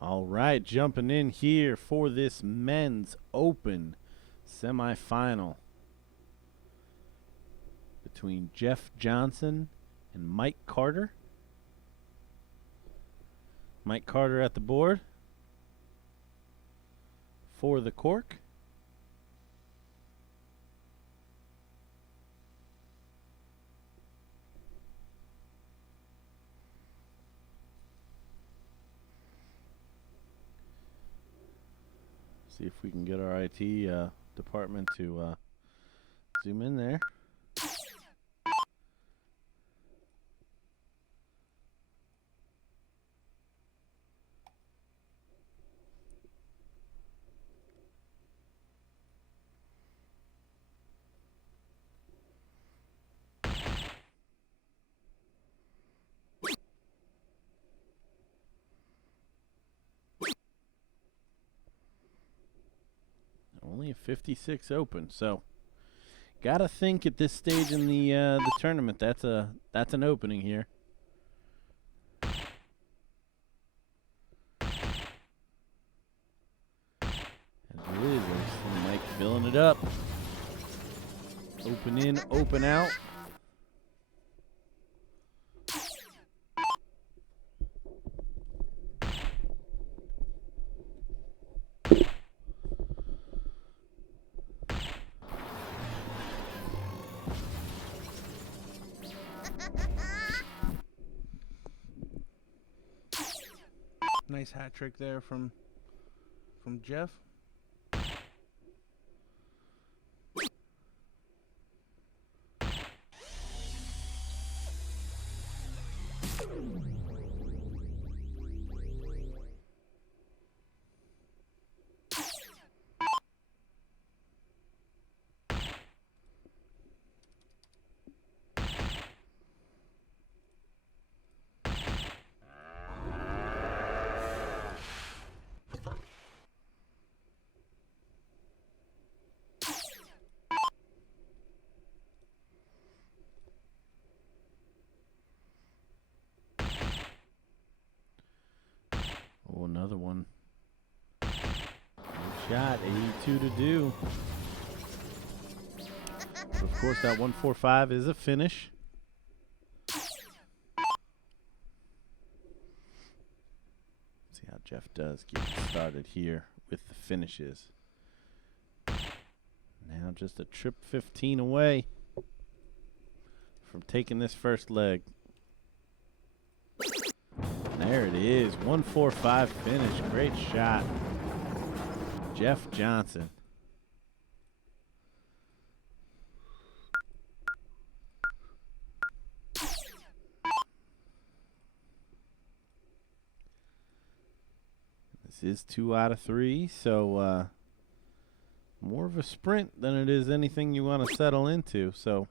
All right, jumping in here for this men's open semifinal between Jeff Johnson and Mike Carter. Mike Carter at the board for the cork. See if we can get our IT department to zoom in there. Only a 56 open, so gotta think at this stage in the tournament that's an opening here. As it is, I see Mike filling it up. Open in, open out. Nice hat trick there from Jeff. Oh, another one. Good shot, 82 to do. But of course, that 145 is a finish. See how Jeff does get started here with the finishes. Now just a trip 15 away from taking this first leg. There it is, 145 finish. Great shot, Jeff Johnson. This is 2 out of 3, so more of a sprint than it is anything you want to settle into. So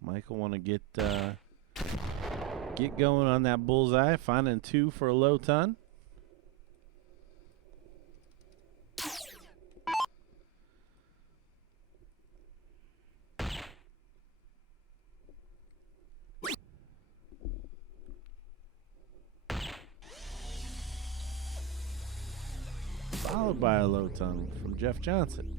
Mike will want to get going on that bullseye, finding 2 for a low ton. Followed by a low ton from Jeff Johnson.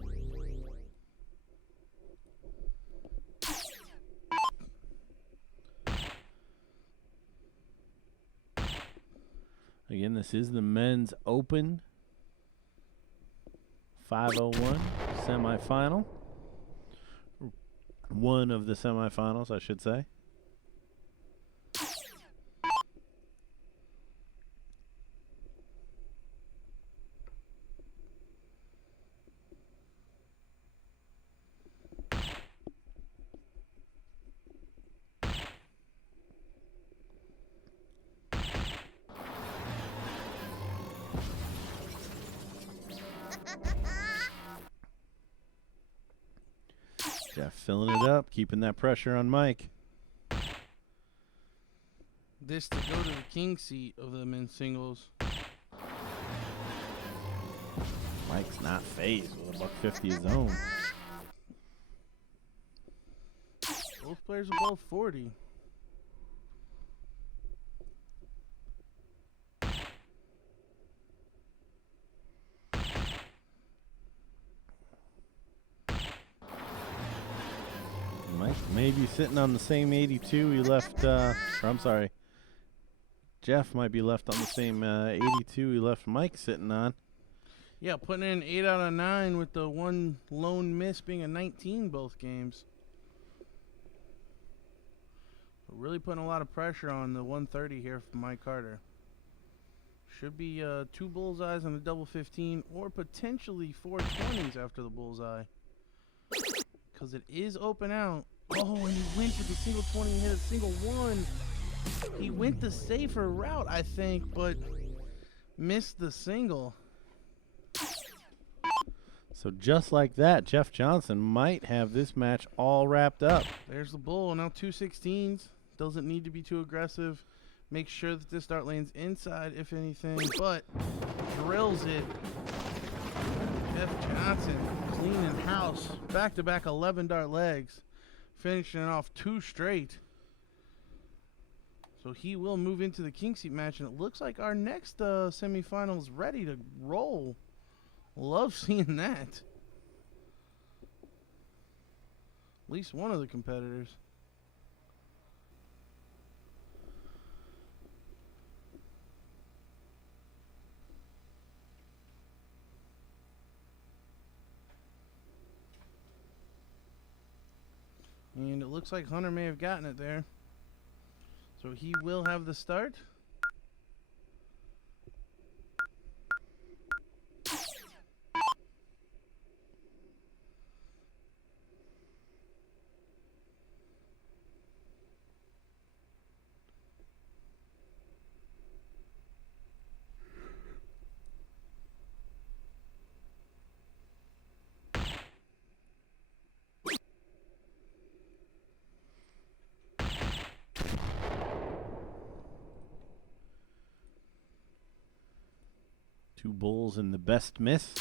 Again, this is the men's open 501 semifinal. One of the semifinals, I should say. Jeff filling it up, keeping that pressure on Mike. This to go to the king seat of the men's singles. Mike's not phased with a $150 his own. Both players are both 40. may be sitting on the same 82 he left, or I'm sorry, Jeff might be left on the same 82 he left Mike sitting on. Yeah, putting in 8 out of 9 with the one lone miss being a 19 both games. Really putting a lot of pressure on the 130 here for Mike Carter. Should be 2 bullseyes on the double 15 or potentially 4 20s after the bullseye. Because it is open out. Oh, and he went with the single 20 and hit a single 1. He went the safer route, I think, but missed the single. So just like that, Jeff Johnson might have this match all wrapped up. There's the bull. Now 2 16s. Doesn't need to be too aggressive. Make sure that this dart lane's inside, if anything, but drills it. Jeff Johnson cleaning house. Back-to-back 11 dart legs. Finishing off 2 straight. So he will move into the king seat match, and it looks like our next semifinal is ready to roll. Love seeing that. At least one of the competitors. And it looks like Hunter may have gotten it there. So he will have the start. Two bulls and the best miss.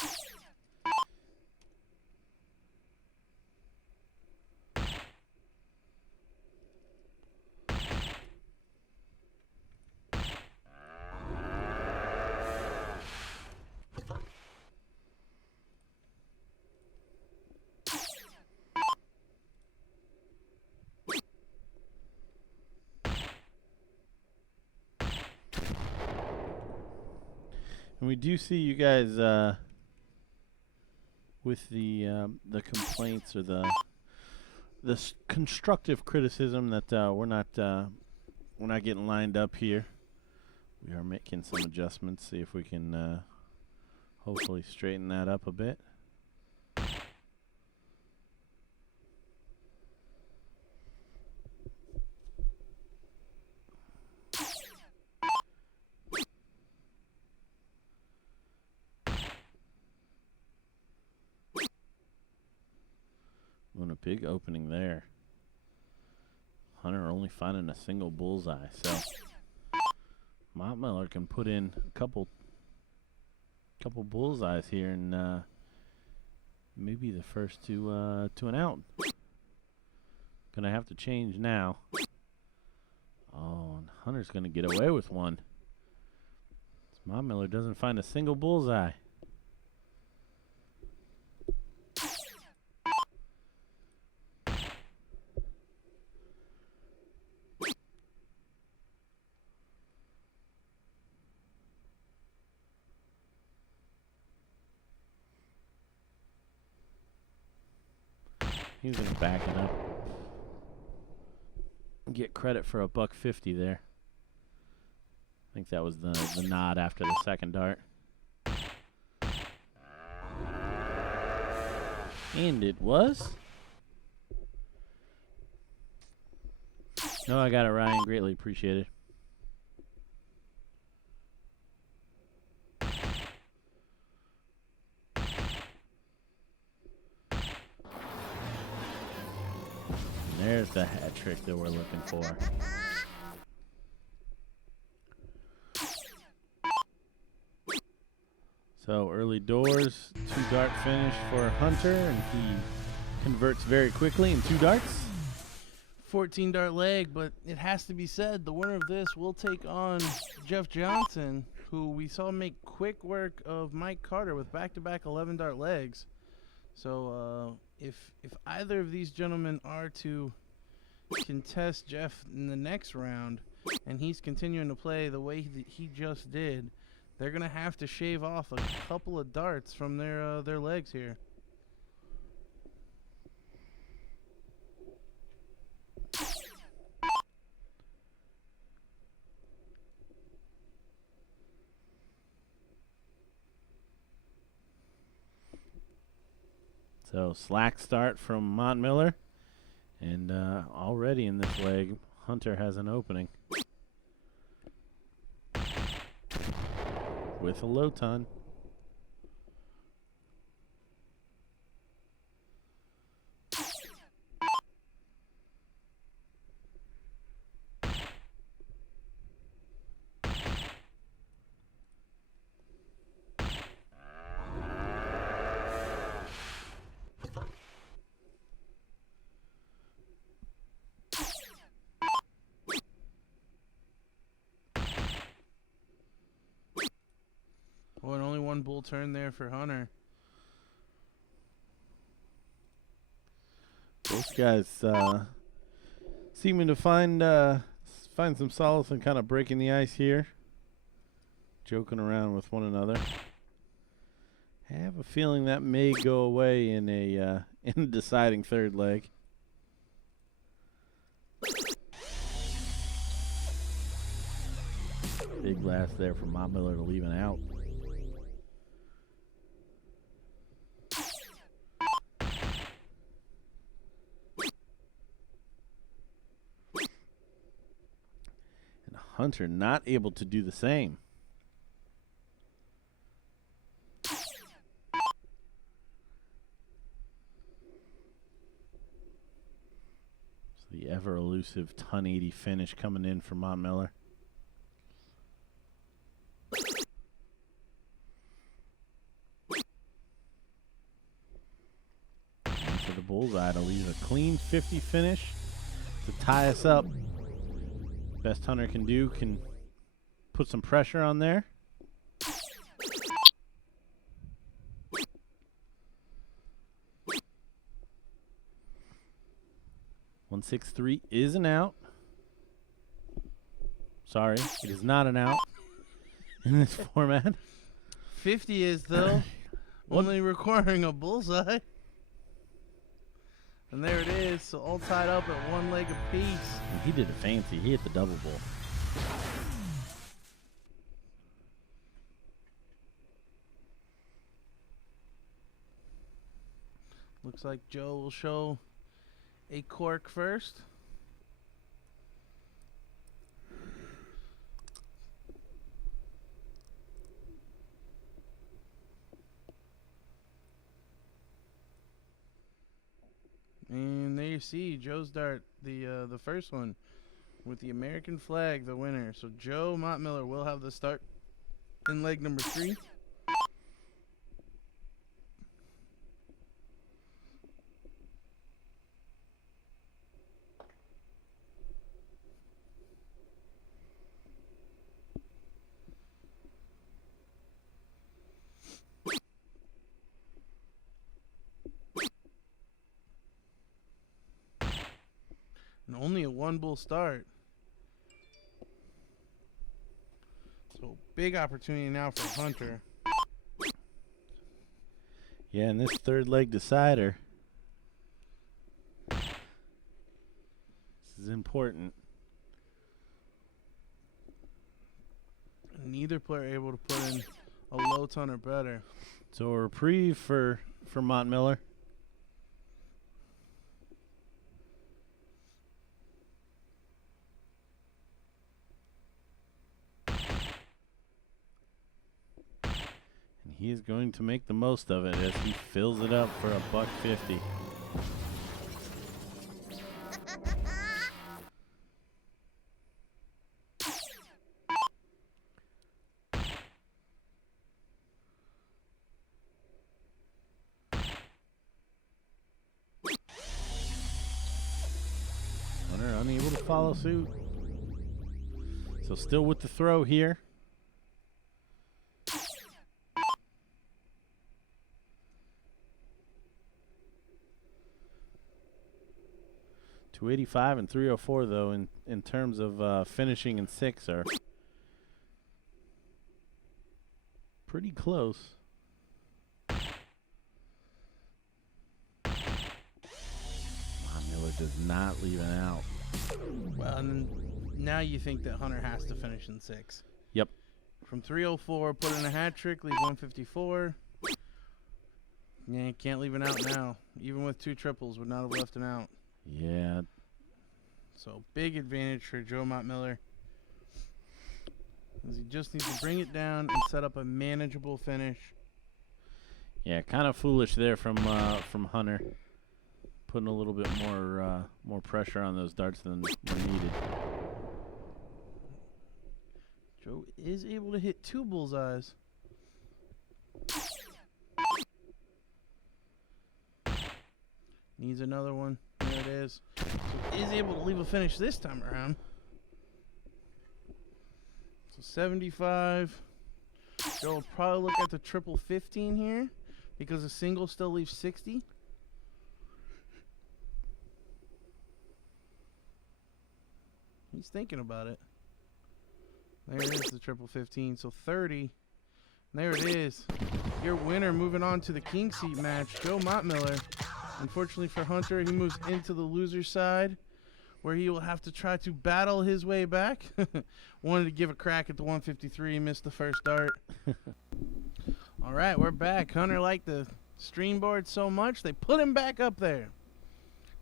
And we do see you guys with the complaints or the constructive criticism that we're not getting lined up here. We are making some adjustments. See if we can hopefully straighten that up a bit. A big opening there. Hunter only finding a single bullseye, so Mott Miller can put in a couple bullseyes here and maybe the first to an out. Gonna have to change now. Oh, and Hunter's gonna get away with one. Mott Miller doesn't find a single bullseye. He's gonna back it up. Get credit for $150 there. I think that was the nod after the second dart. And it was. No, I got it, Ryan. Greatly appreciated. There's the hat trick that we're looking for. So early doors, 2 dart finish for Hunter, and he converts very quickly in 2 darts. 14 dart leg, but it has to be said, the winner of this will take on Jeff Johnson, who we saw make quick work of Mike Carter with back-to-back 11 dart legs. So if either of these gentlemen are to can test Jeff in the next round, and he's continuing to play the way that he just did, they're gonna have to shave off a couple of darts from their legs here. So slack start from Montmiller, and already in this leg, Hunter has an opening with a low ton. Oh, and only one bull turn there for Hunter. Both guys seeming to find some solace in kind of breaking the ice here, joking around with one another. I have a feeling that may go away in a deciding third leg. Big blast there from Montmiller to leave an out. And Hunter not able to do the same. So the ever elusive ton 80 finish coming in for Montmiller. For the bullseye to leave a clean 50 finish to tie us up. Best Hunter can do, can put some pressure on there. 163 is an out. Sorry, it is not an out in this format. 50 is, though, only requiring a bullseye. And there it is, so all tied up at one leg apiece. And he did it fancy. He hit the double bull. Looks like Joe will show a cork first. And there you see Joe's dart, the first one, with the American flag, the winner. So Joe Montmiller will have the start in leg number 3. And only a one bull start. So big opportunity now for Hunter. Yeah, and this third leg decider. This is important. Neither player able to put in a low ton or better. So a reprieve for Montmiller. He is going to make the most of it as he fills it up for $150. Hunter unable to follow suit. So still with the throw here. 285 and 304 though in terms of finishing in 6 are pretty close. Miller does not leave an out. Well, and then now you think that Hunter has to finish in 6. Yep. From 304, put in a hat trick, leave 154. Yeah, can't leave an out now. Even with 2 triples, would not have left an out. Yeah. So big advantage for Joe Miller. He just needs to bring it down and set up a manageable finish. Yeah, kind of foolish there from Hunter, putting a little bit more pressure on those darts than were needed. Joe is able to hit 2 bullseyes. Needs another one. There it is. So is able to leave a finish this time around. So 75. Joe will probably look at the triple 15 here because a single still leaves 60. He's thinking about it. There it is, the triple 15. So 30. There it is. Your winner moving on to the king seat match, Joe Miller. Unfortunately for Hunter, he moves into the loser side where he will have to try to battle his way back. Wanted to give a crack at the 153, missed the first dart. All right, we're back. Hunter liked the stream board so much, they put him back up there.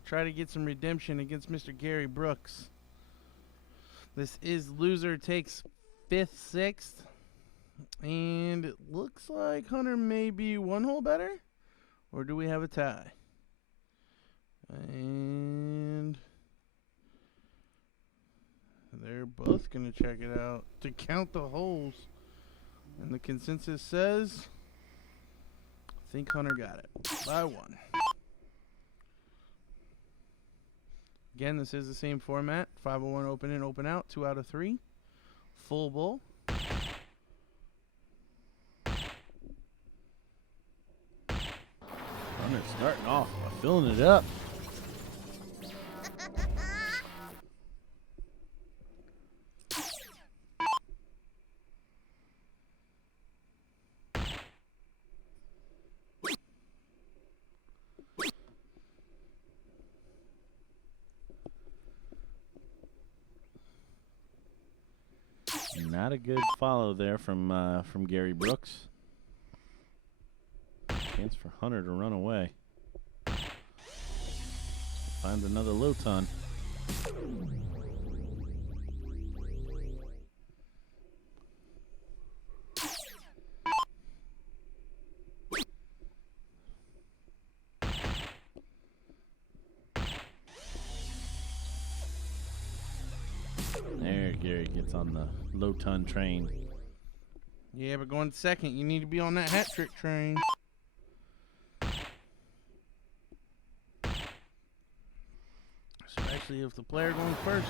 Try to get some redemption against Mr. Gary Brooks. This is loser takes 5th, 6th. And it looks like Hunter may be 1 hole better. Or do we have a tie? And they're both going to check it out to count the holes. And the consensus says, I think Hunter got it by 1. Again, this is the same format. 501 open in, open out, 2 out of 3. Full bull. Hunter's starting off by filling it up. Not a good follow there from Gary Brooks. Chance for Hunter to run away. Finds another low ton. There, Gary gets on the low ton train. Yeah, but going second, you need to be on that hat trick train. Especially if the player going first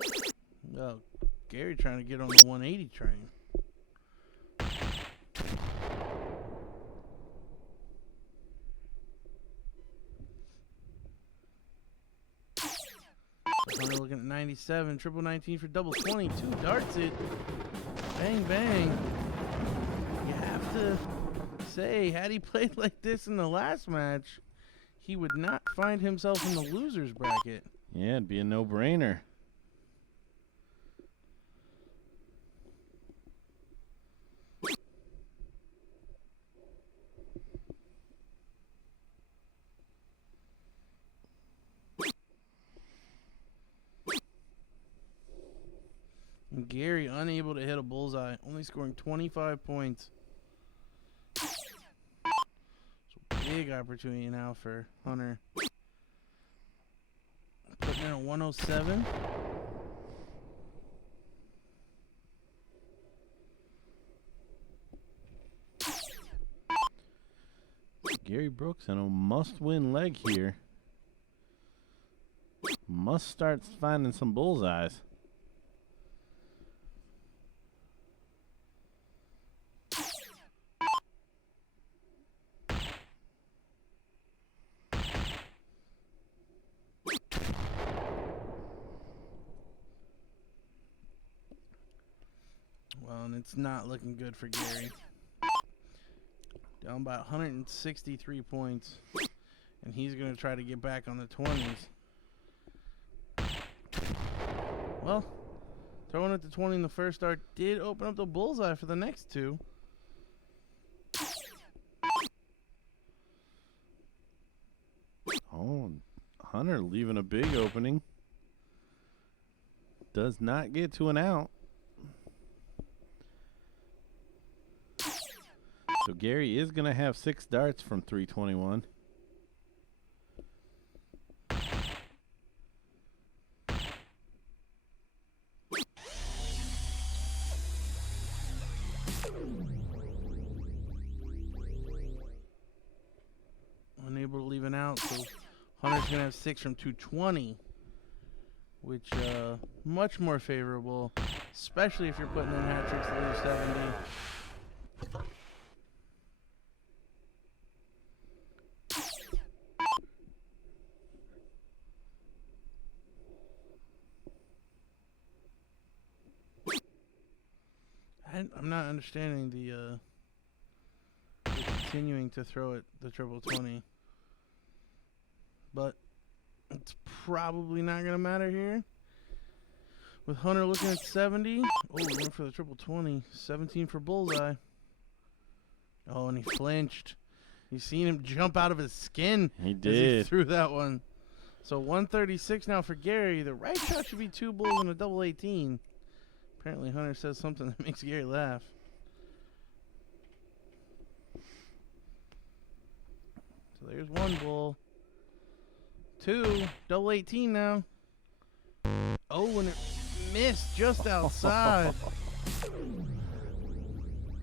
is. Oh, Gary trying to get on the 180 train. Hunter looking at 97, triple 19 for double 20. 2 darts it. Bang, bang. You have to say, had he played like this in the last match, he would not find himself in the loser's bracket. Yeah, it'd be a no-brainer. And Gary unable to hit a bullseye, only scoring 25 points. So big opportunity now for Hunter. Putting in a 107. Gary Brooks in a must-win leg here. Must start finding some bullseyes. and it's not looking good for Gary. Down by 163 points, and he's going to try to get back on the 20s. Well, throwing at the 20 in the first start did open up the bullseye for the next two. Oh, Hunter leaving a big opening. Does not get to an out. So Gary is going to have 6 darts from 321. Unable to leave an out, so Hunter's going to have 6 from 220, which much more favorable, especially if you're putting in hat tricks to leave 70. I'm not understanding the continuing to throw at the triple 20. But it's probably not going to matter here. With Hunter looking at 70. Oh, went for the triple 20. 17 for bullseye. Oh, and he flinched. You seen him jump out of his skin. He did. As he threw that one. So 136 now for Gary. The right shot should be 2 bulls and a double 18. Apparently Hunter says something that makes Gary laugh. So there's 1 bull. 2, double 18 now. Oh, and it missed just outside.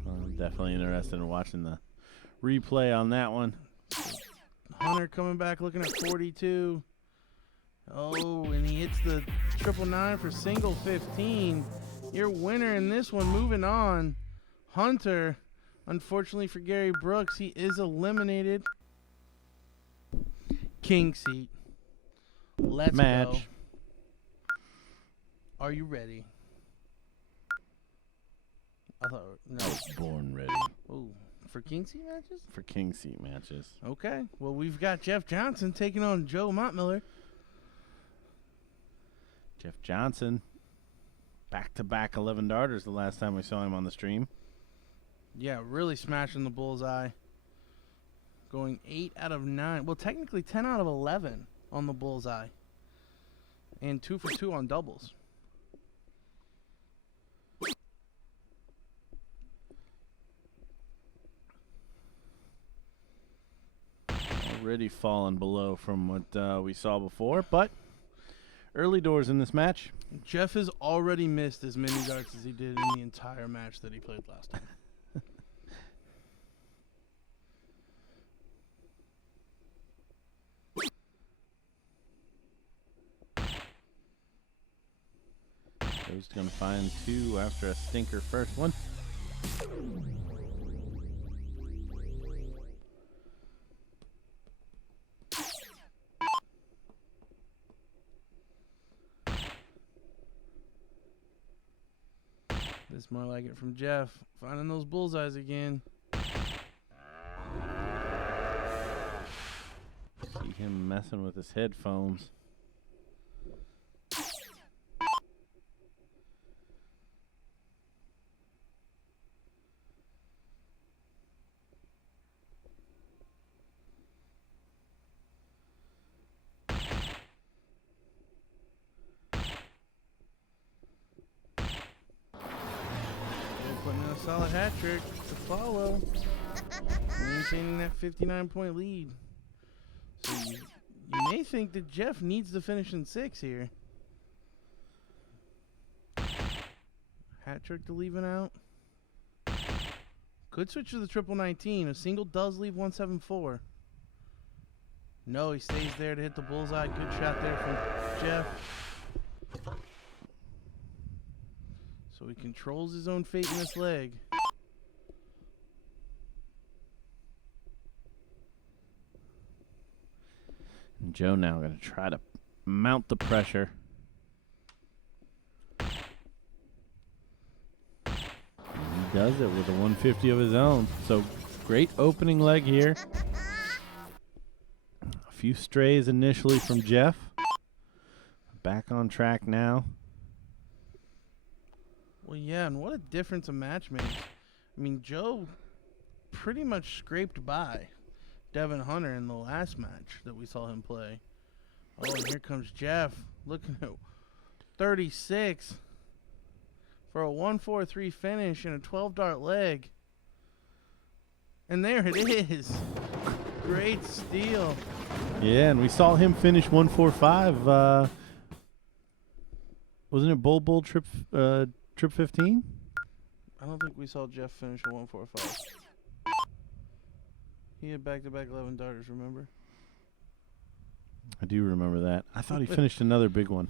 I'm definitely interested in watching the replay on that one. Hunter coming back looking at 42. Oh, and he hits the triple 9 for single 15. Your winner in this one, moving on. Hunter, unfortunately for Gary Brooks, he is eliminated. King seat. Let's match. Go. Are you ready? I thought no. I was born ready. Ooh, for king seat matches? For king seat matches. Okay. Well, we've got Jeff Johnson taking on Joe Montmiller. Jeff Johnson, back-to-back 11 darters the last time we saw him on the stream. Yeah, really smashing the bullseye. Going 8 out of 9. Well, technically 10 out of 11 on the bullseye. And 2 for 2 on doubles. Already fallen below from what we saw before, but early doors in this match. Jeff has already missed as many darts as he did in the entire match that he played last time. Joe's going to find 2 after a stinker first one. This more like it from Jeff. Finding those bullseyes again. See him messing with his headphones. Putting in a solid hat trick to follow. Maintaining that 59-point lead. So you may think that Jeff needs to finish in 6 here. Hat trick to leave it out. Could switch to the triple 19. A single does leave 174. No, he stays there to hit the bullseye. Good shot there from Jeff. So he controls his own fate in this leg. And Joe now going to try to mount the pressure. does it with a 150 of his own. So great opening leg here. A few strays initially from Jeff. Back on track now. Well, yeah, and what a difference a match makes. I mean, Joe pretty much scraped by Devin Hunter in the last match that we saw him play. Oh, and here comes Jeff looking at 36 for a 1-4-3 finish and a 12-dart leg. And there it is. Great steal. Yeah, and we saw him finish 145. Wasn't it Bull Trip 15? I don't think we saw Jeff finish a 1-4-5. He had back-to-back 11 darters, remember? I do remember that. I thought he finished another big one.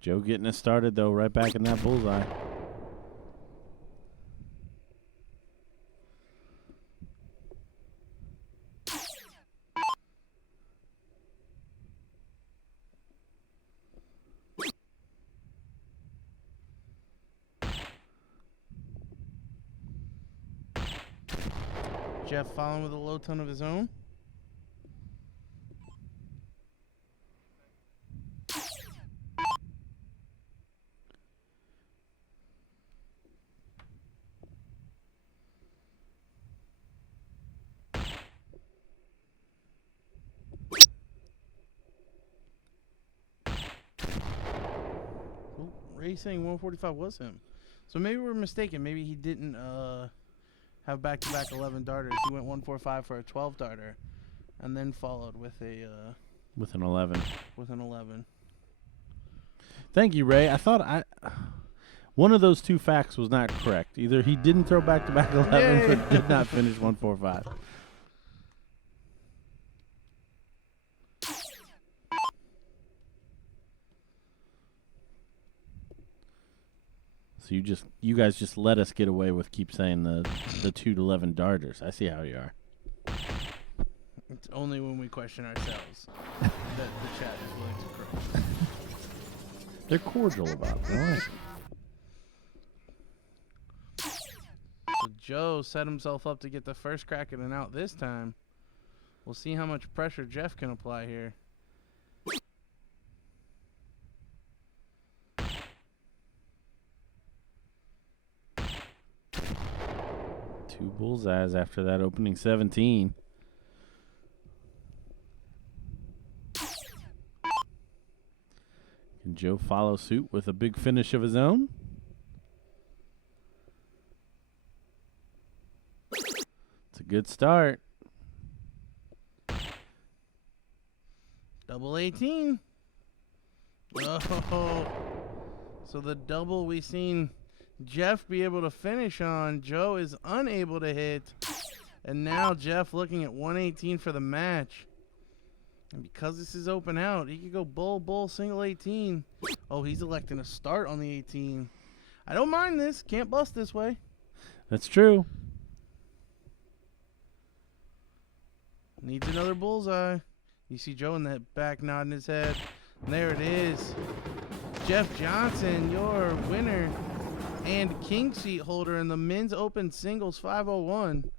Joe getting us started, though, right back in that bullseye. Jeff following with a low tone of his own. Ray saying 145 was him. So maybe we're mistaken. Maybe he didn't have back-to-back 11 darters. He went 145 for a 12 darter, and then followed with a with an 11. with an 11. Thank you, Ray. I thought one of those two facts was not correct. Either he didn't throw back-to-back 11s or did not finish 145. So you guys just let us get away with keep saying the 2 to 11 darters. I see how you are. It's only when we question ourselves that the chat is willing to correct. They're cordial about it. All right. So Joe set himself up to get the first crack at an out this time. We'll see how much pressure Jeff can apply here. Two bullseyes after that opening 17. Can Joe follow suit with a big finish of his own? It's a good start. Double 18. Oh, so the double we seen Jeff be able to finish on, Joe is unable to hit. And now Jeff looking at 118 for the match. And because this is open out, he could go bull, single 18. Oh, he's electing a start on the 18. I don't mind this. Can't bust this way. That's true. Needs another bullseye. You see Joe in that back nodding his head. And there it is. Jeff Johnson, your winner and king seat holder in the men's open singles 501.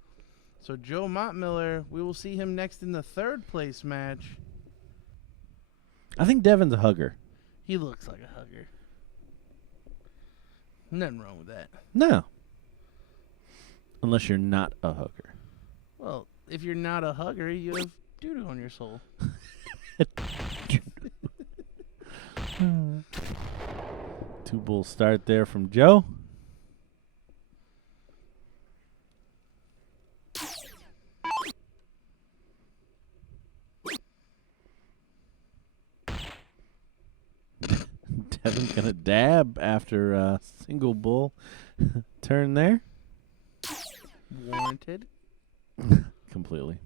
So Joe Mottmiller, we will see him next in the third place match. I think Devin's a hugger. He looks like a hugger. Nothing wrong with that. No. Unless you're not a hugger. Well, if you're not a hugger, you have doo-doo on your soul. Two bull start there from Joe. Devin's gonna dab after a single bull turn there. Warranted. Completely.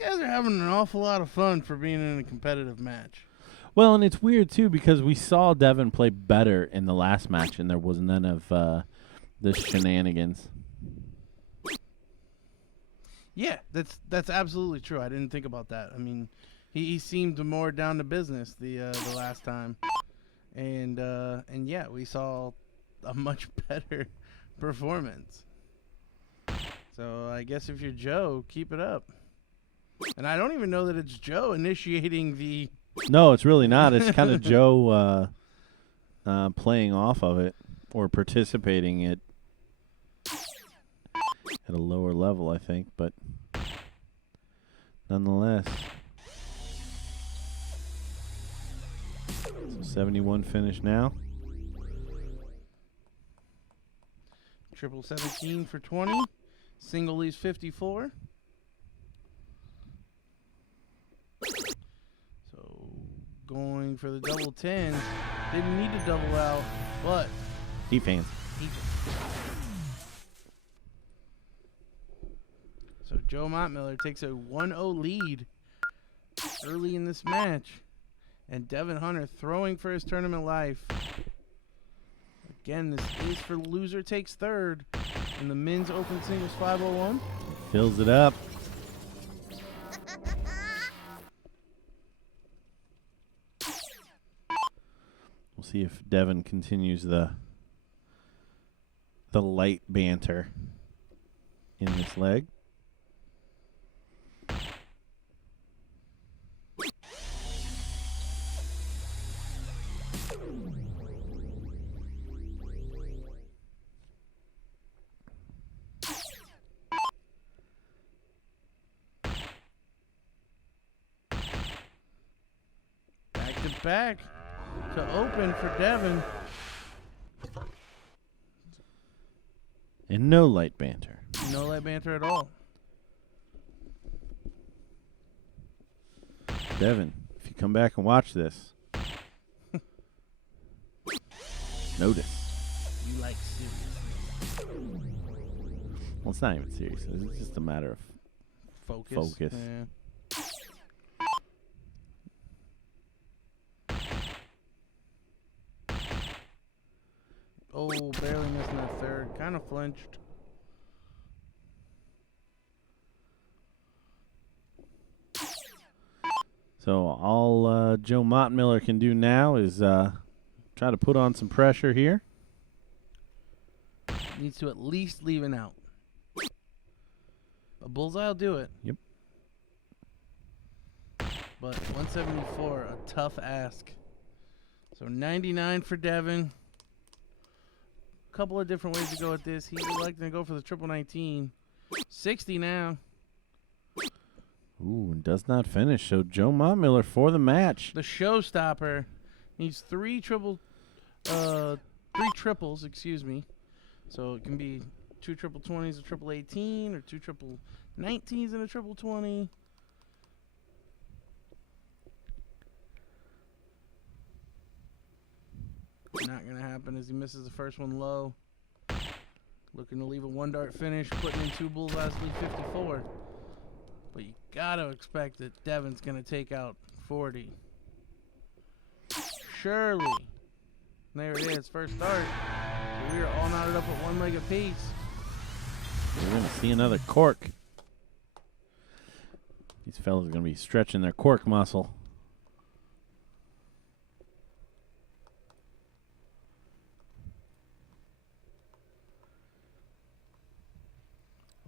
guys are having an awful lot of fun for being in a competitive match. Well, and it's weird, too, because we saw Devin play better in the last match, and there was none of the shenanigans. Yeah, that's absolutely true. I didn't think about that. I mean, he seemed more down to business the last time. And yeah, we saw a much better performance. So I guess if you're Joe, keep it up. And I don't even know that it's Joe initiating the... No, it's really not. It's kind of Joe playing off of it or participating at a lower level, I think. But nonetheless. So 71 finish now. Triple 17 for 20. Single leaves 54. So going for the double 10. Didn't need to double out, but He fans. So Joe Montmiller takes a 1-0 lead early in this match. And Devin Hunter throwing for his tournament life. Again, this is for loser takes third in the men's open singles 501. Fills it up. We'll see if Devin continues the light banter in this leg. Back to open for Devin. And no light banter. No light banter at all. Devin, if you come back and watch this, notice. You like seriousness. Well, it's not even serious. It's just a matter of focus. Yeah. Oh, barely missing that third. Kind of flinched. So all Joe Montmiller can do now is try to put on some pressure here. Needs to at least leave an out. A bullseye will do it. Yep. But 174, a tough ask. So 99 for Devin. Couple of different ways to go with this. He would like to go for the triple 19. 60 now. Ooh, and does not finish. So Joe Montmiller for the match. The showstopper needs three triples, excuse me. So it can be two triple 20s, a triple 18, or two triple 19s and a triple 20. Not going to happen as he misses the first one low. Looking to leave a one dart finish, putting in two bullseyes, lead 54. But you got to expect that Devin's going to take out 40. Surely. There it is, first start. So we are all knotted up at one leg apiece. We're going to see another cork. These fellas are going to be stretching their cork muscle.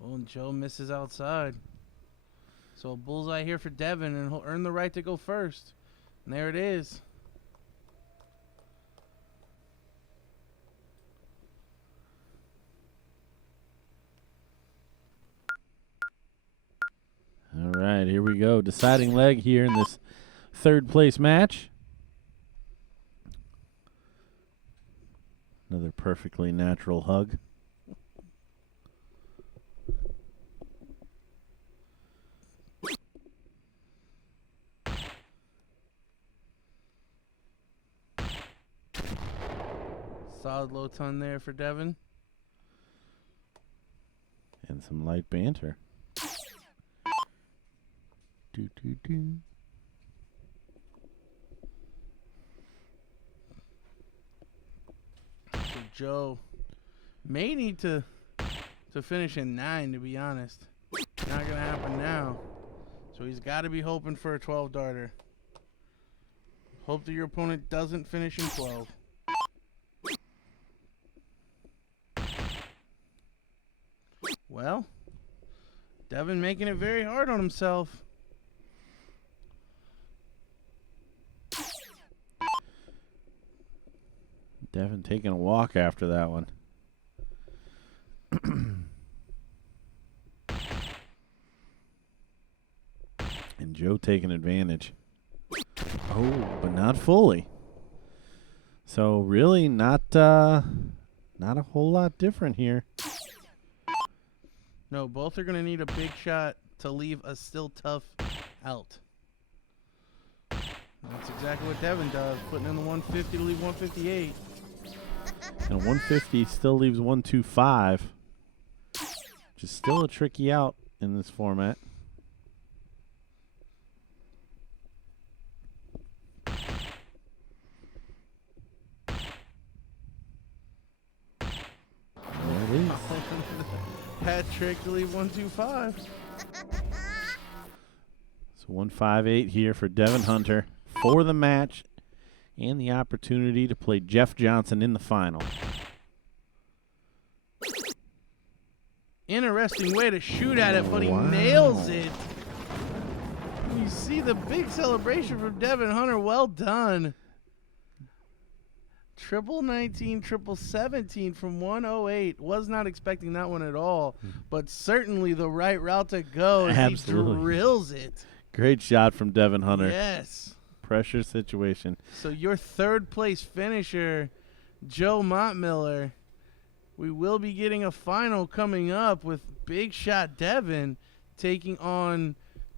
Oh, and Joe misses outside. So a bullseye here for Devin, and he'll earn the right to go first. And there it is. All right, here we go. Deciding leg here in this third place match. Another perfectly natural hug. Solid low ton there for Devin. And some light banter. Do, do, do. So Joe may need to finish in 9, to be honest. Not gonna happen now. So he's got to be hoping for a 12 darter. Hope that your opponent doesn't finish in 12. Well, Devin making it very hard on himself. Devin taking a walk after that one. And Joe taking advantage. Oh, but not fully. So really not a whole lot different here. No, both are going to need a big shot to leave a still tough out. That's exactly what Devin does, putting in the 150 to leave 158. And 150 still leaves 125, which is still a tricky out in this format. There it is. Hat trick to leave 125. So 158 here for Devin Hunter for the match and the opportunity to play Jeff Johnson in the final. Interesting way to shoot at it, but he nails it. You see the big celebration from Devin Hunter. Well done. Triple 19, triple 17 from 108. Was not expecting that one at all, but certainly the right route to go as Absolutely. he drills it. Great shot from Devin Hunter. Yes. Pressure situation. So your third place finisher, Joe Montmiller. We will be getting a final coming up with Big Shot Devin taking on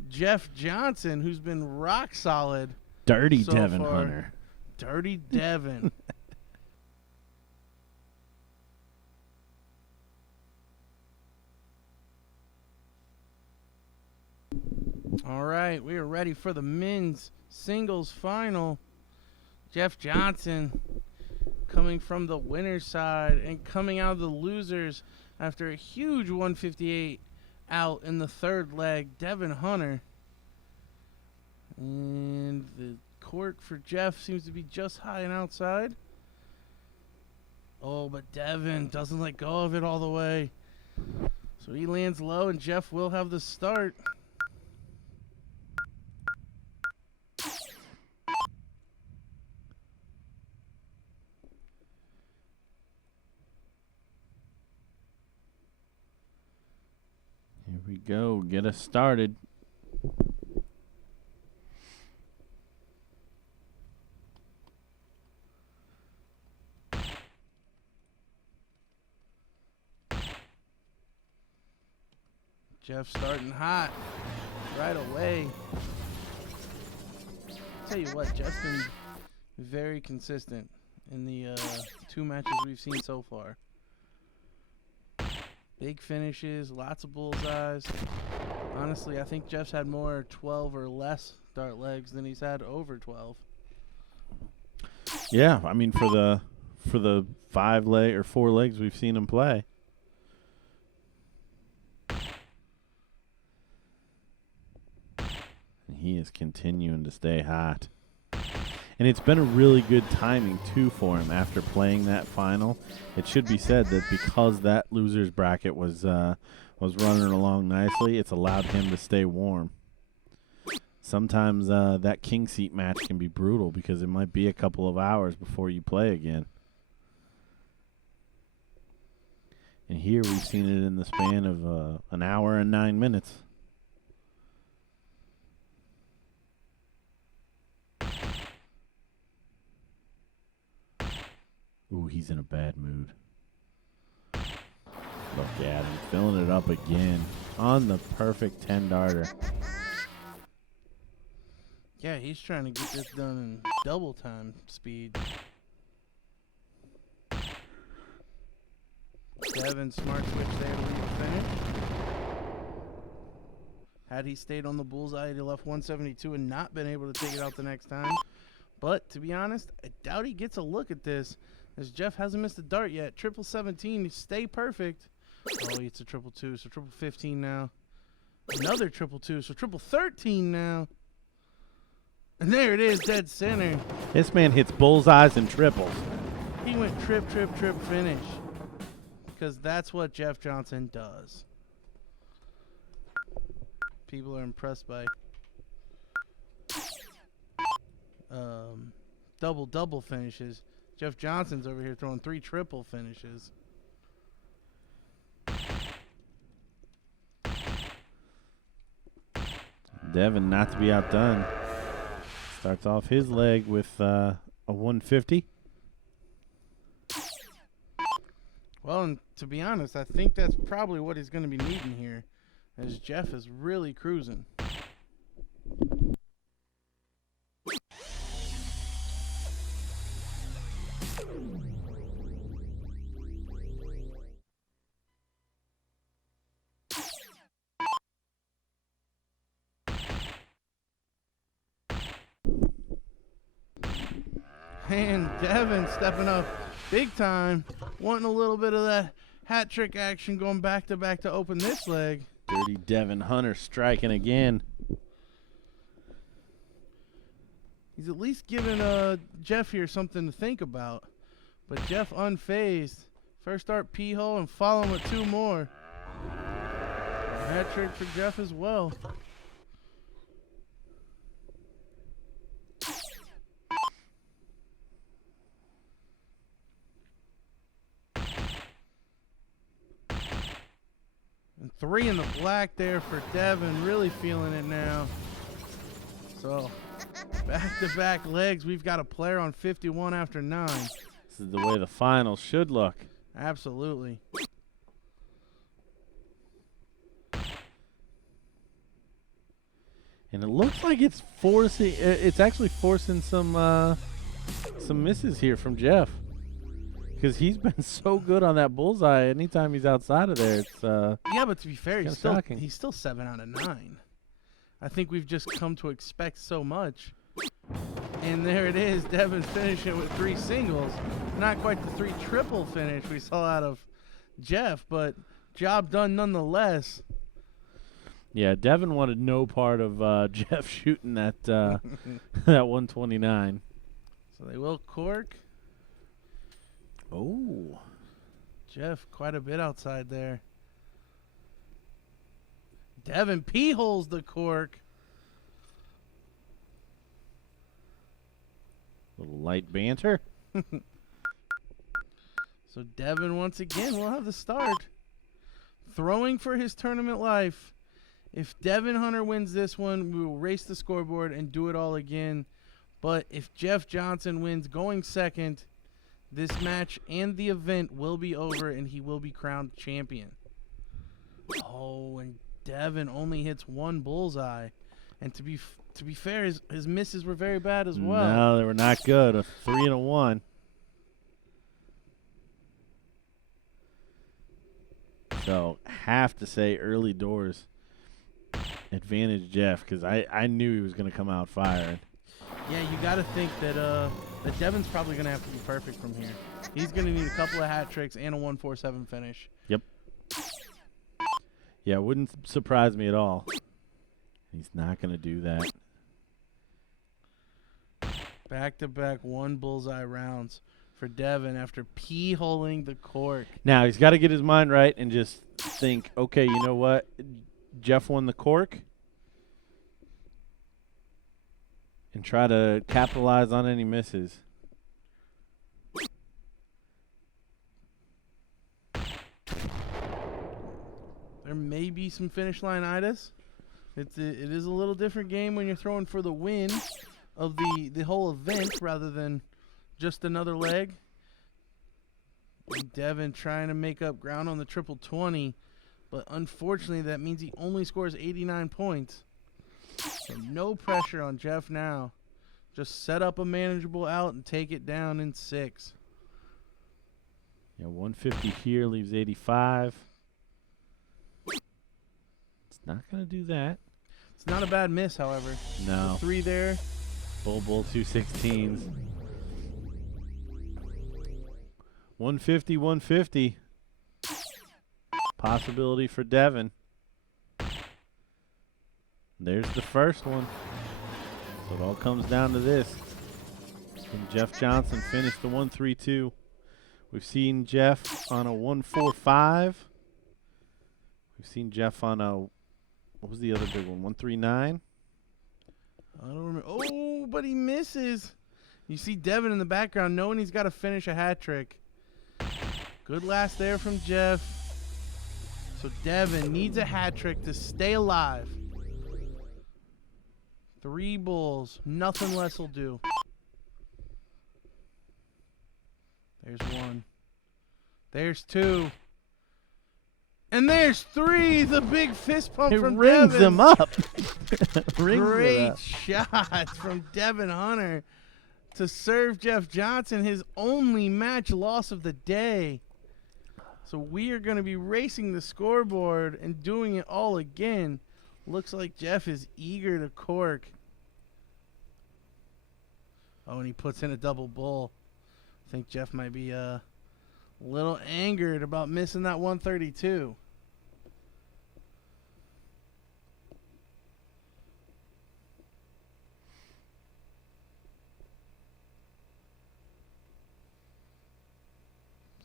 Jeff Johnson, who's been rock solid. Dirty so Devin far. Hunter. Dirty Devin. All right, we are ready for the men's singles final. Jeff Johnson coming from the winner's side and coming out of the losers after a huge 158 out in the third leg, Devin Hunter. And the court for Jeff seems to be just high and outside. Oh, but Devin doesn't let go of it all the way. So he lands low, and Jeff will have the start. Here we go. Get us started. Jeff starting hot right away. Tell you what, Jeff's been very consistent in the 2 matches we've seen so far. Big finishes, lots of bullseyes. Honestly, I think Jeff's had more 12 or less dart legs than he's had over 12. Yeah, I mean for the 5 leg or 4 legs we've seen him play. And he is continuing to stay hot. And it's been a really good timing, too, for him after playing that final. It should be said that because that loser's bracket was running along nicely, it's allowed him to stay warm. Sometimes that king seat match can be brutal because it might be a couple of hours before you play again. And here we've seen it in the span of an hour and 9 minutes. Ooh, he's in a bad mood. Look at him, filling it up again on the perfect 10-darter. Yeah, he's trying to get this done in double time speed. Devin, smart switch there to leave the finish. Had he stayed on the bullseye, he'd have left 172 and not been able to take it out the next time. But to be honest, I doubt he gets a look at this, as Jeff hasn't missed a dart yet. 1717, stay perfect. Oh, it's a 222, so 15 now. Another 222, so 13 now. And there it is, dead center. This man hits bullseyes and triples. He went trip, finish. Because that's what Jeff Johnson does. People are impressed by double finishes. Jeff Johnson's over here throwing 3 triple finishes. Devin, not to be outdone, starts off his leg with a 150. Well, and to be honest, I think that's probably what he's going to be needing here, as Jeff is really cruising. And Devin stepping up big time, wanting a little bit of that hat trick action, going back to back to open this leg. Dirty Devin Hunter striking again. He's at least giving Jeff here something to think about. But Jeff unfazed. First start P-hole and follow him with 2 more. A hat trick for Jeff as well. And 3 in the black there for Devin, really feeling it now. So, back-to-back legs. We've got a player on 51 after 9. This is the way the finals should look. Absolutely. And it looks like it's forcing. It's actually forcing some misses here from Jeff, because he's been so good on that bullseye. Anytime he's outside of there, it's yeah. But to be fair, he's shocking. still 7 out of 9. I think we've just come to expect so much. And there it is, Devin finishing with 3 singles. Not quite the 3 triple finish we saw out of Jeff, but job done nonetheless. Yeah, Devin wanted no part of Jeff shooting that that 129. So they will cork. Oh, Jeff quite a bit outside there. Devin P-holes the cork. little light banter. So Devin once again will have the start. Throwing for his tournament life. If Devin Hunter wins this one, we will race the scoreboard and do it all again. But if Jeff Johnson wins going second, this match and the event will be over and he will be crowned champion. Oh, and Devin only hits 1 bullseye. And to be fair, his misses were very bad as well. No, they were not good. A 3 and a 1. So have to say early doors advantage Jeff, because I knew he was going to come out firing. Yeah, you got to think that that Devin's probably going to have to be perfect from here. He's going to need a couple of hat tricks and a 147 finish. Yep. Yeah, it wouldn't surprise me at all. He's not going to do that. Back-to-back 1 bullseye rounds for Devin after P-holing the cork. Now, he's got to get his mind right and just think, okay, you know what? Jeff won the cork. And try to capitalize on any misses. There may be some finish line-itis. It is a little different game when you're throwing for the win of the whole event rather than just another leg. And Devin trying to make up ground on the 20, but unfortunately that means he only scores 89 points. So no pressure on Jeff now. Just set up a manageable out and take it down in 6. Yeah, 150 here leaves 85. It's not going to do that. It's not a bad miss, however. No. 3 there. Bull 216s. 150, 150. Possibility for Devin. There's the first one. So it all comes down to this. Can Jeff Johnson finish the 132? We've seen Jeff on a 145. We've seen Jeff on a, what was the other big one? 139? I don't remember. Oh, but he misses. You see Devin in the background knowing he's got to finish a hat trick. Good last there from Jeff. So Devin needs a hat trick to stay alive. 3 bulls. Nothing less will do. There's 1. There's 2. And there's 3. The big fist pump from rings Devin. them up. Great shot from Devin Hunter to serve Jeff Johnson his only match loss of the day. So we are going to be racing the scoreboard and doing it all again. Looks like Jeff is eager to cork. Oh, and he puts in a double bull. I think Jeff might be a little angered about missing that 132.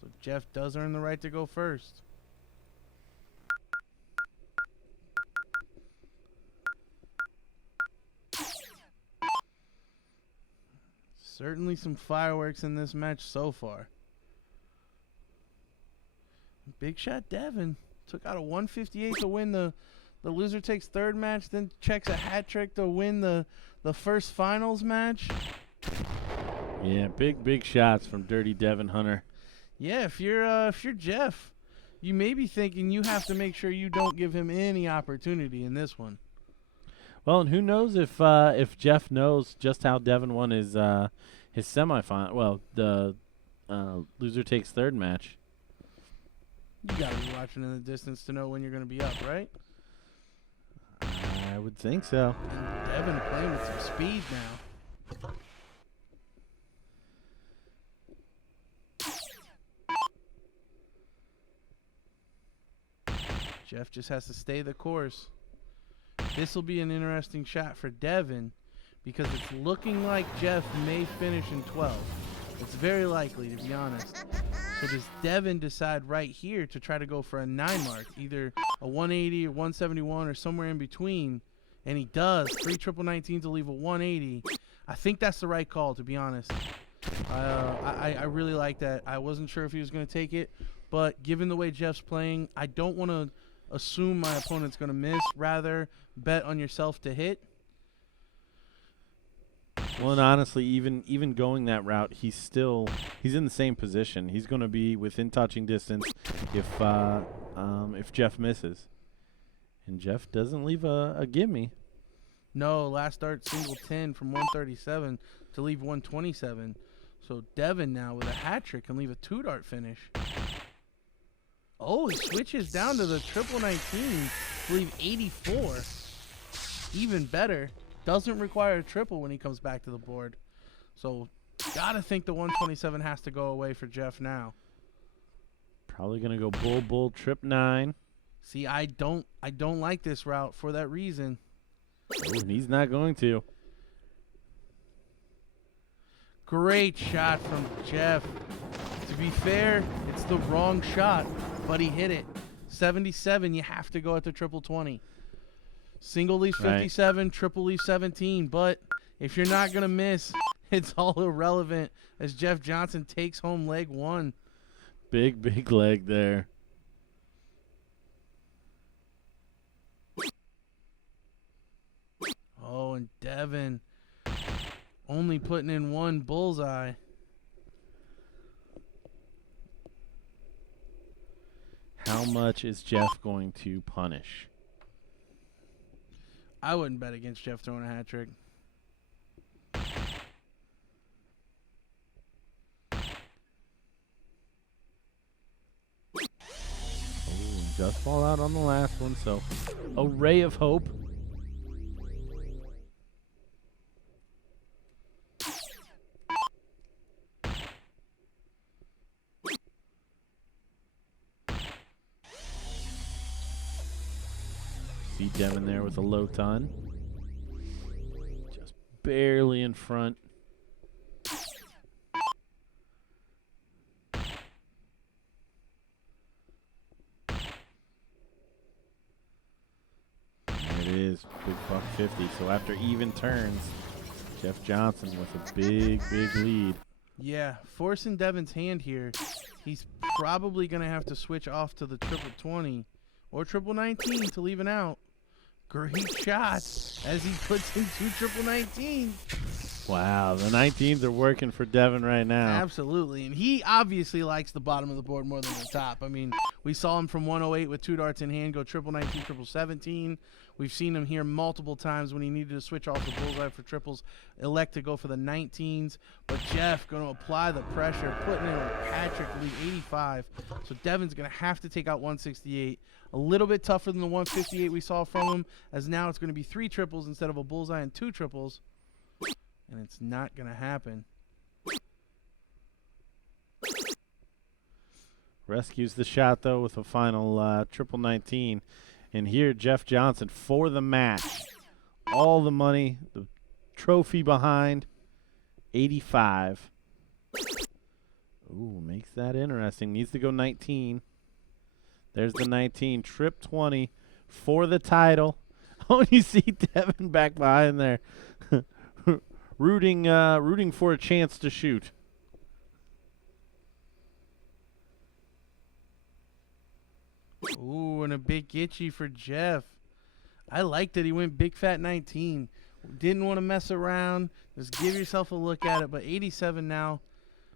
So Jeff does earn the right to go first. Certainly some fireworks in this match so far. Big shot Devin. Took out a 158 to win the loser takes third match, then checks a hat trick to win the first finals match. Yeah, big shots from Dirty Devin Hunter. Yeah, if you're Jeff, you may be thinking you have to make sure you don't give him any opportunity in this one. Well, and who knows if Jeff knows just how Devin won his semifinal. Well, the loser takes third match. You gotta be watching in the distance to know when you're gonna be up, right? I would think so. And Devin playing with some speed now. Jeff just has to stay the course. This will be an interesting shot for Devin because it's looking like Jeff may finish in 12. It's very likely, to be honest. So does Devin decide right here to try to go for a 9 mark, either a 180 or 171 or somewhere in between? And he does. 3 triple 19s to leave a 180. I think that's the right call, to be honest. I really like that. I wasn't sure if he was going to take it, but given the way Jeff's playing, I don't want to assume my opponent's going to miss. Rather, bet on yourself to hit. Well, and honestly, even going that route, he's in the same position. He's going to be within touching distance if Jeff misses, and Jeff doesn't leave a gimme. No, last start single 10 from 137 to leave 127. So Devin now with a hat trick can leave a 2-dart finish. Oh, he switches down to the triple 19 to leave 84. Even better. Doesn't require a triple when he comes back to the board. So, gotta think the 127 has to go away for Jeff now. Probably gonna go bull trip 9. See, I don't like this route for that reason. Oh, and he's not going to. Great shot from Jeff. To be fair, it's the wrong shot, but he hit it. 77, you have to go at the triple 20. Single leaves 57, right. Triple leaves 17. But if you're not going to miss, it's all irrelevant as Jeff Johnson takes home leg 1. Big leg there. Oh, and Devin only putting in 1 bullseye. How much is Jeff going to punish? I wouldn't bet against Jeff throwing a hat trick. Oh, just fall out on the last one, so a ray of hope. see Devin there with a low ton. Just barely in front. There it is, big buck 50. So after even turns, Jeff Johnson with a big, big lead. Yeah, forcing Devin's hand here. He's probably going to have to switch off to the triple 20 or triple 19 to leave an out. Great shot as he puts in two triple 19s. Wow, the 19s are working for Devin right now. Absolutely, and he obviously likes the bottom of the board more than the top. I mean, we saw him from 108 with 2 darts in hand go triple 19, triple 17. We've seen him here multiple times when he needed to switch off the bullseye for triples, elect to go for the 19s. But Jeff going to apply the pressure, putting in a Patrick lead 85. So Devin's going to have to take out 168. A little bit tougher than the 158 we saw from him, as now it's going to be 3 triples instead of a bullseye and 2 triples. And it's not going to happen. Rescues the shot, though, with a final triple 19. And here, Jeff Johnson for the match. All the money, the trophy behind, 85. Ooh, makes that interesting. Needs to go 19. There's the 19. Trip 20 for the title. Oh, you see Devin back behind there. Rooting for a chance to shoot. Ooh, and a big itchy for Jeff. I like that he went big fat 19. Didn't want to mess around. Just give yourself a look at it. But 87 now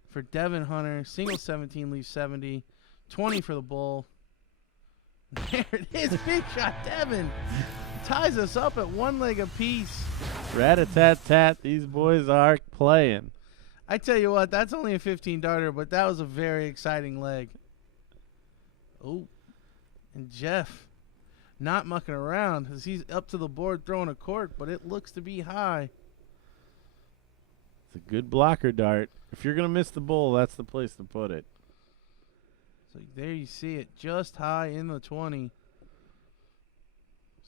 for Devin Hunter. Single 17 leaves 70. 20 for the bull. There it is. Big shot, Devin. Ties us up at 1 leg apiece. Rat-a-tat-tat. These boys are playing. I tell you what, that's only a 15 darter, but that was a very exciting leg. Oh, and Jeff not mucking around as he's up to the board throwing a cork, but it looks to be high. It's a good blocker dart. If you're going to miss the bull, that's the place to put it. So there you see it, just high in the 20.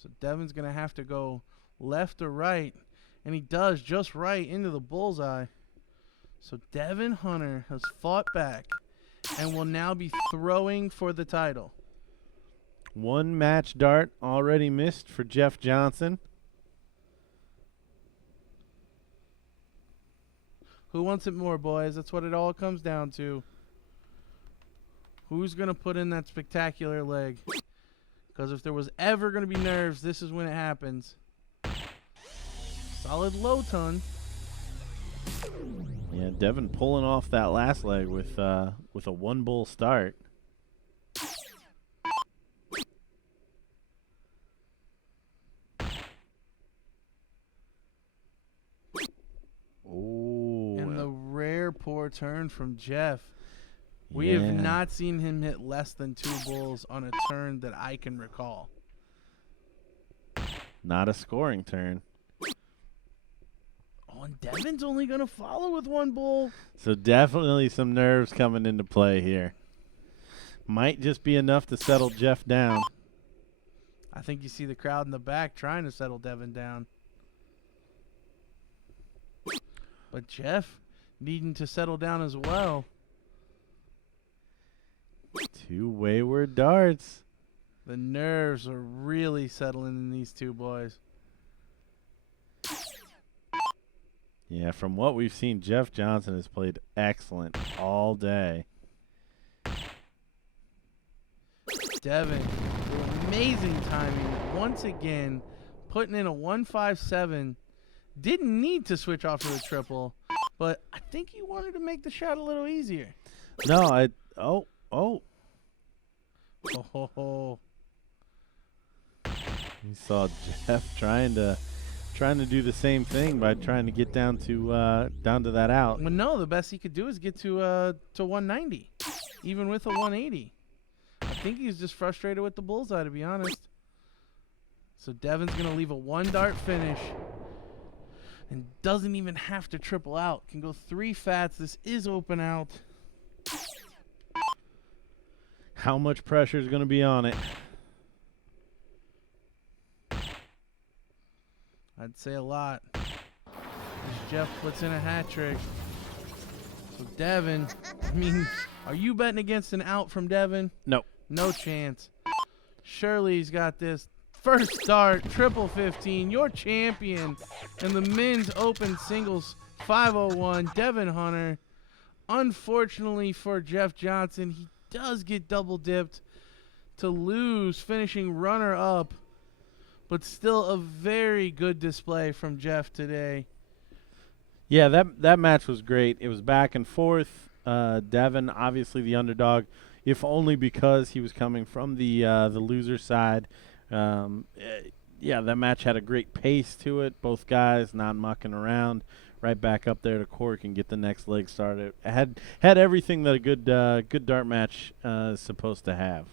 So Devin's going to have to go left or right, and he does just right into the bullseye. So Devin Hunter has fought back and will now be throwing for the title. 1 match dart already missed for Jeff Johnson. Who wants it more, boys? That's what it all comes down to. Who's going to put in that spectacular leg? Because if there was ever going to be nerves, this is when it happens. Solid low ton. Yeah, Devin pulling off that last leg with a 1 bull start. Oh, And the rare poor turn from Jeff. We have not seen him hit less than 2 bulls on a turn that I can recall. Not a scoring turn. Oh, and Devin's only going to follow with 1 bull. So definitely some nerves coming into play here. Might just be enough to settle Jeff down. I think you see the crowd in the back trying to settle Devin down. But Jeff needing to settle down as well. 2 wayward darts. The nerves are really settling in these 2 boys. Yeah, from what we've seen, Jeff Johnson has played excellent all day. Devin, with amazing timing, once again, putting in a 157. Didn't need to switch off to the triple, but I think he wanted to make the shot a little easier. No, Oh. You saw Jeff trying to do the same thing by trying to get down to that out. Well, no, the best he could do is get to 190, even with a 180. I think he's just frustrated with the bullseye, to be honest. So Devin's going to leave a 1 dart finish and doesn't even have to triple out. Can go 3 fats. This is open out. How much pressure is going to be on it? I'd say a lot. As Jeff puts in a hat trick. So Devin, I mean, are you betting against an out from Devin? No. No chance. Shirley's got this. First start, triple 15, your champion in the men's open singles 501, Devin Hunter. Unfortunately for Jeff Johnson, he does get double dipped to lose, finishing runner-up, but still a very good display from Jeff today. Yeah, that match was great. It was back and forth. Devin, obviously the underdog, if only because he was coming from the loser side. Yeah, that match had a great pace to it. Both guys not mucking around. Right back up there to cork and get the next leg started. Had everything that a good dart match is supposed to have.